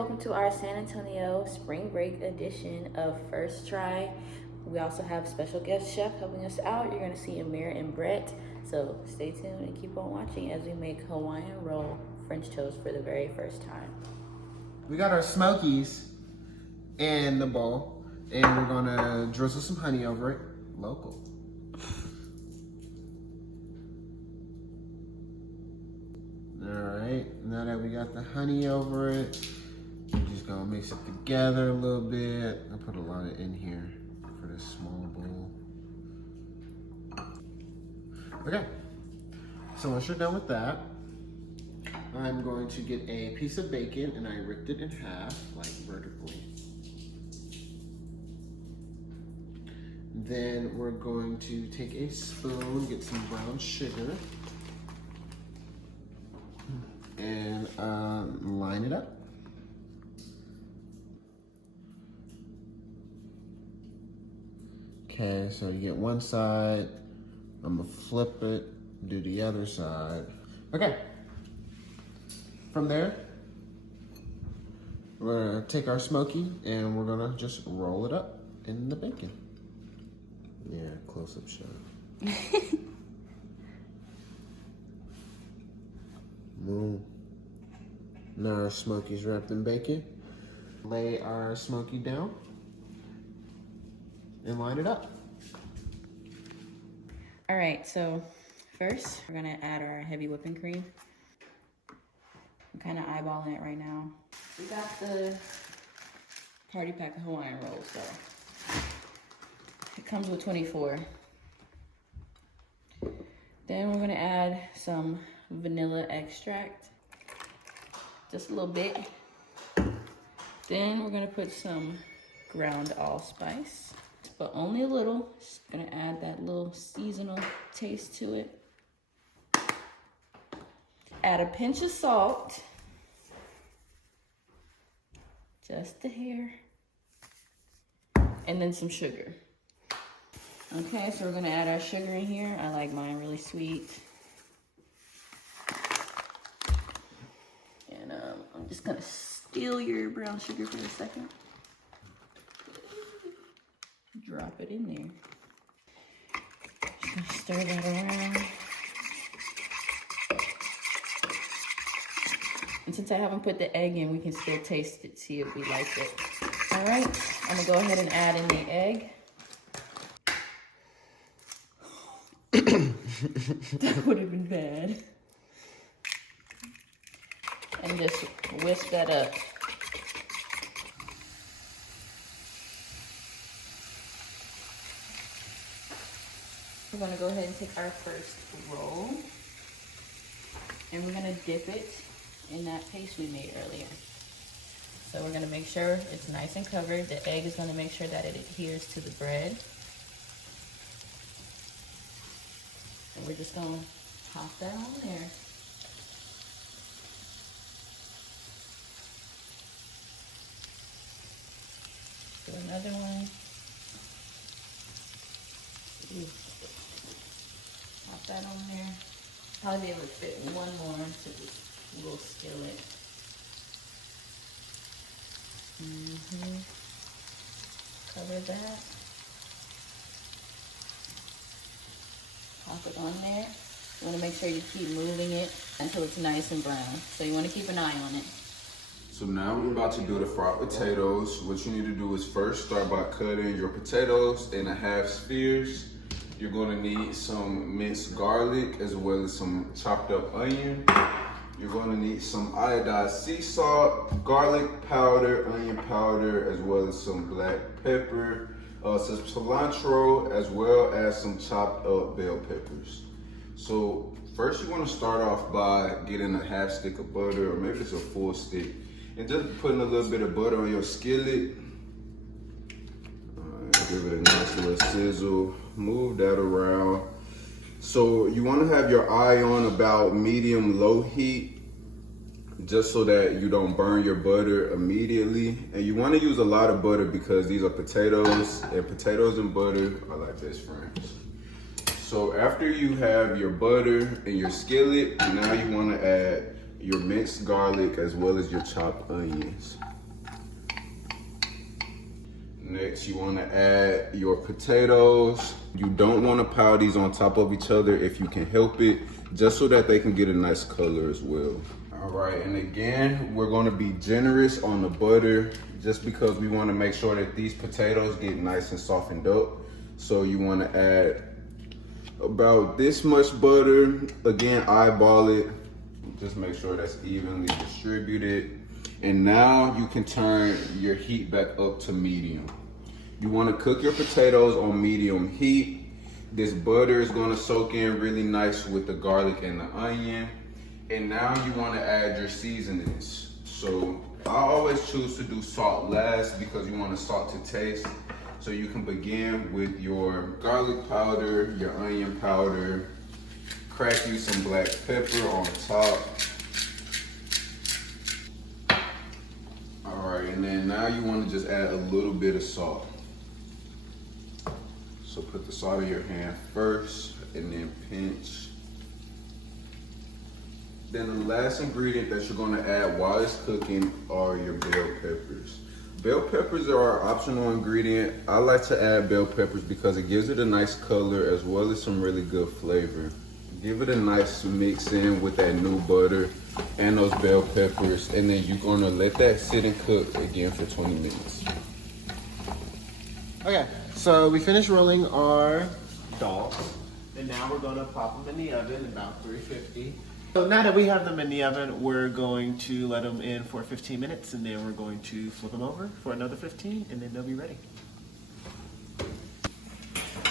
welcome to our San Antonio spring break edition of First Try. We also have special guest chef helping us out. You're gonna see Amir and Brett. So stay tuned and keep on watching as we make Hawaiian roll French toast for the very first time. We got our smokies in the bowl and we're gonna drizzle some honey over it, local. All right, now that we got the honey over it, we're just gonna mix it together a little bit. I put a lot of it in here for this small bowl. Okay, so once you're done with that, I'm going to get a piece of bacon and I ripped it in half, like vertically. Then we're going to take a spoon, get some brown sugar, and line it up. Okay, so you get one side. I'm gonna flip it, do the other side. Okay. From there, we're gonna take our smoky and we're gonna just roll it up in the bacon. Yeah, close-up shot. Boom. Now our smoky's wrapped in bacon. Lay our smoky down and line it up. All right, so first we're gonna add our heavy whipping cream. I'm kind of eyeballing it right now. We got the party pack of Hawaiian rolls, so it comes with 24. Then we're gonna add some vanilla extract, just a little bit. Then we're gonna put some ground allspice, but only a little. Just gonna add that little seasonal taste to it. Add a pinch of salt, just a hair, and then some sugar. Okay, so we're gonna add our sugar in here. I like mine really sweet. And I'm just gonna steal your brown sugar for a second. Drop it in there. Just gonna stir that around. And since I haven't put the egg in, we can still taste it, see if we like it. All right, I'm gonna go ahead and add in the egg. That would have been bad. And just whisk that up. We're gonna go ahead and take our first roll and we're gonna dip it in that paste we made earlier. So we're gonna make sure it's nice and covered. The egg is gonna make sure that it adheres to the bread. And we're just gonna pop that on there. Do another one. Ooh. Pop that on there. Probably be able to fit one more into this little skillet. Cover that. Pop it on there. You want to make sure you keep moving it until it's nice and brown. So you want to keep an eye on it. So now we're about to do the fried potatoes. What you need to do is first start by cutting your potatoes into half spheres. You're gonna need some minced garlic as well as some chopped up onion. You're gonna need some iodized sea salt, garlic powder, onion powder, as well as some black pepper, some cilantro, as well as some chopped up bell peppers. So first you wanna start off by getting a half stick of butter, or maybe it's a full stick, and just putting a little bit of butter on your skillet. Give it a nice little sizzle, move that around. So you wanna have your eye on about medium-low heat, just so that you don't burn your butter immediately. And you wanna use a lot of butter because these are potatoes, and potatoes and butter are like best friends. So after you have your butter and your skillet, now you wanna add your minced garlic as well as your chopped onions. Next, you want to add your potatoes. You don't want to pile these on top of each other if you can help it, just so that they can get a nice color as well. All right, and again, we're going to be generous on the butter just because we want to make sure that these potatoes get nice and softened up. So you want to add about this much butter. Again, eyeball it. Just make sure that's evenly distributed. And now you can turn your heat back up to medium. You want to cook your potatoes on medium heat. This butter is going to soak in really nice with the garlic and the onion. And now you want to add your seasonings. So I always choose to do salt last because you want to salt to taste. So you can begin with your garlic powder, your onion powder, crack you some black pepper on top. All right, and then now you want to just add a little bit of salt. So put the salt in your hand first and then pinch. Then the last ingredient that you're going to add while it's cooking are your bell peppers. Bell peppers are an optional ingredient. I like to add bell peppers because it gives it a nice color as well as some really good flavor. Give it a nice mix in with that new butter and those bell peppers, and then you're gonna let that sit and cook again for 20 minutes. Okay, so we finished rolling our dogs, and now we're gonna pop them in the oven about 350. So now that we have them in the oven, we're going to let them in for 15 minutes, and then we're going to flip them over for another 15, and then they'll be ready.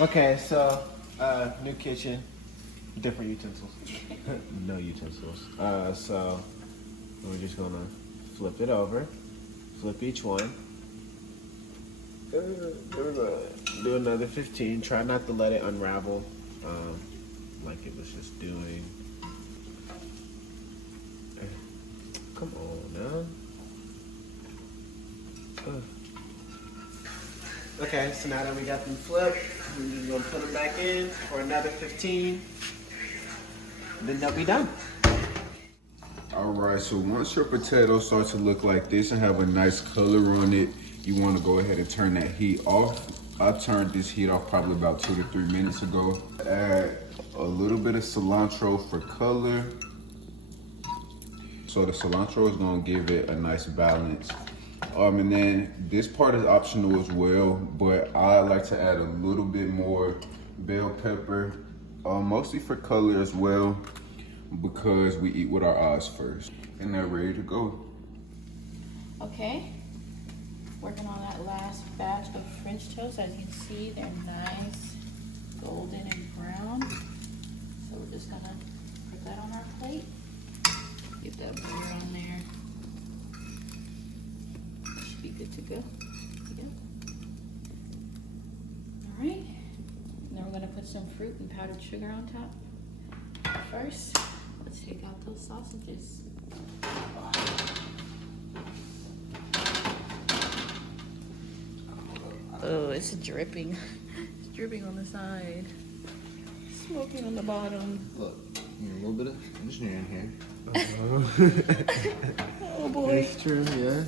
Okay, so new kitchen. Different utensils. No utensils. So we're just gonna flip it over. Flip each one. Do another 15. Try not to let it unravel like it was just doing. Come on now. Okay, so now that we got them flipped, we're just gonna put them back in for another 15. Then they'll be done. All right, so once your potatoes start to look like this and have a nice color on it, you want to go ahead and turn that heat off. I turned this heat off probably about 2 to 3 minutes ago. Add a little bit of cilantro for color. So the cilantro is going to give it a nice balance. And then this part is optional as well, but I like to add a little bit more bell pepper, mostly for color as well, because we eat with our eyes first. And they're ready to go. Okay, working on that last batch of French toast. As you can see, they're nice, golden and brown. So we're just gonna put that on our plate. Get that butter on there. Should be good to go. All right, and then we're gonna put some fruit and powdered sugar on top. First, let's take out those sausages. Oh, it's dripping. It's dripping on the side. Smoking on the bottom. Look, a little bit of engineering here. Oh boy. It's true, yeah.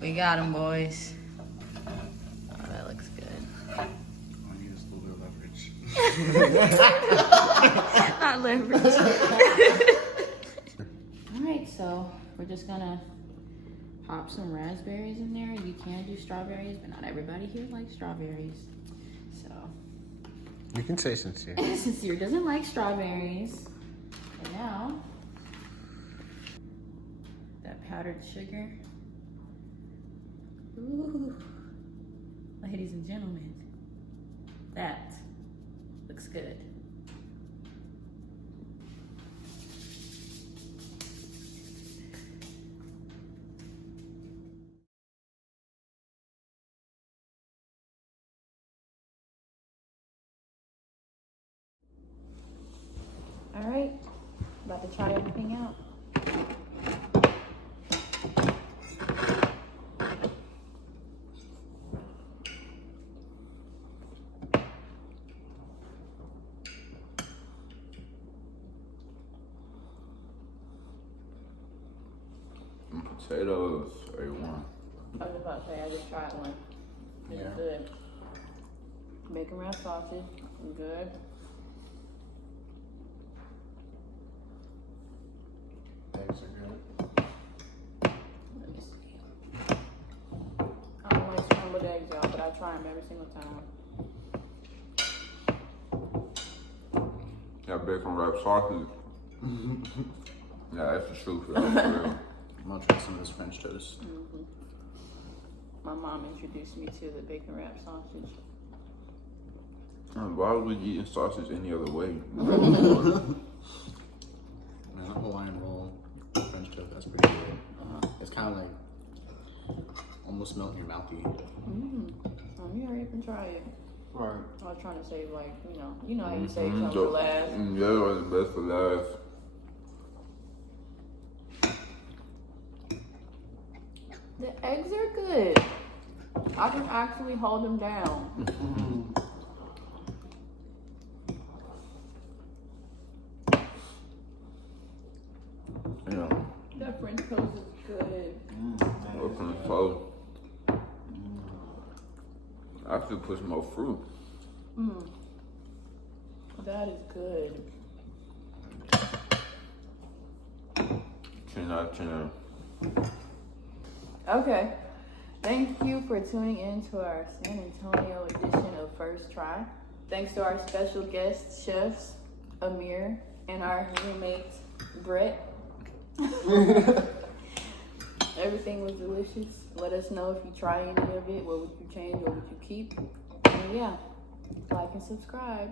We got him, boys. Oh, that looks good. I use a little bit of leverage. Not leverage. All right, so we're just gonna pop some raspberries in there. You can do strawberries, but not everybody here likes strawberries. So You can say sincere. Sincere doesn't like strawberries. And now that powdered sugar. Ooh, ladies and gentlemen, that looks good. All right, about to try everything out. Potatoes, A1. I was about to say, I just tried one. It's Yeah. good. Bacon wrap sausage, good. Eggs are good. Let me see. I don't like scrambled eggs, y'all, but I try them every single time. That bacon wrap sausage. Yeah, that's the truth. That's for real. I'm gonna try some of this French toast. My mom introduced me to the bacon wrap sausage. Why would we eating sausage any other way? Man, a Hawaiian roll, French toast, that's pretty good. It's kind of like almost melt in your mouth. You already can try it. Right. I was trying to save, like, you know how you save something for last. Yeah, the best for last. The eggs are good. I can actually hold them down. Yeah. That French toast is good. Open the close. I should put some more fruit. That is good. 10 out of 10. Okay. Thank you for tuning in to our San Antonio edition of First Try. Thanks to our special guest chefs, Amir, and our roommate, Brett. Everything was delicious. Let us know if you try any of it. What would you change? What would you keep? And yeah, like and subscribe.